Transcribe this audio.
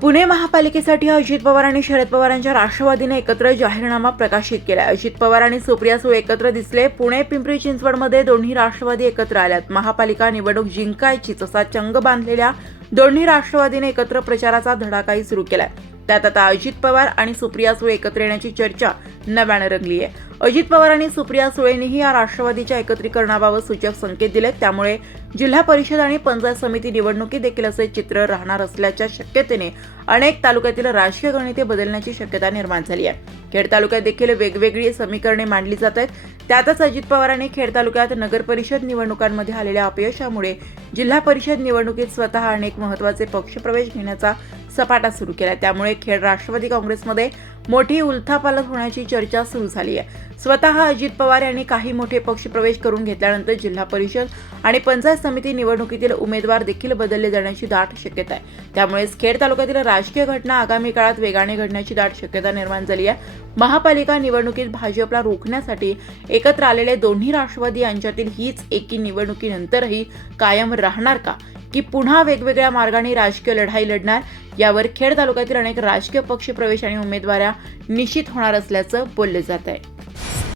पुणे महापालिकेसाठी अजित पवार आणि शरद पवारांच्या राष्ट्रवादीने एकत्र जाहीरनामा प्रकाशित केला अजित पवार आणि सुप्रिया सुळे एकत्र दिसले. पुणे पिंपरी चिंचवडमध्ये दोन्ही राष्ट्रवादी एकत्र आल्यात. महापालिका निवडणूक जिंकायचीच असा चंग बांधलेल्या दोन्ही राष्ट्रवादीने एकत्र प्रचाराचा धडाकाही सुरू केलाय. त्यात आता अजित पवार आणि सुप्रिया सुळे एकत्र येण्याची चर्चा नव्यानं रंगली आहे अजित पवार आणि सुप्रिया सुळेंनीही या राष्ट्रवादीच्या एकत्रीकरणाबाबत सूचक संकेत दिलेत. त्यामुळे जिल्हा परिषद आणि पंचायत समिती निवडणुकीत देखील असे चित्र राहणार असल्याच्या शक्यतेने अनेक तालुक्यातील राजकीय गणिते बदलण्याची शक्यता निर्माण झाली आहे. खेड तालुक्यात देखील वेगवेगळी समीकरणे मांडली जात आहेत. त्यातच अजित पवारांनी खेड तालुक्यात नगर परिषद निवडणुकांमध्ये आलेल्या अपयशामुळे जिल्हा परिषद निवडणुकीत स्वतः अनेक महत्त्वाचे पक्षप्रवेश घेण्याचा सपाटा सुरू केला त्यामुळे खेड राष्ट्रवादी काँग्रेसमध्ये मोठी उलथापालथ होण्याची चर्चा सुरू झाली आहे. स्वतः अजित पवार यांनी काही मोठे पक्ष प्रवेश करून घेतल्यानंतर जिल्हा परिषद आणि पंचायत समिती निवडणुकीतील उमेदवार देखील बदलले जाण्याची दाट शक्यता आहे. त्यामुळेच खेड तालुक्यातील राजकीय घटना आगामी काळात वेगाने घडण्याची दाट शक्यता निर्माण झाली आहे. महापालिका निवडणुकीत भाजपला रोखण्यासाठी एकत्र आलेले दोन्ही राष्ट्रवादी यांच्यातील हीच एकी निवडणुकीनंतरही कायम राहणार का? की पुन्हा वेगवेगळ्या मार्गाने राजकीय लढाई लढणार. यावर खेड तालुक्यातील अनेक राजकीय पक्ष प्रवेश आणि उमेदवाऱ्या निश्चित होणार असल्याचं बोलले जात आहे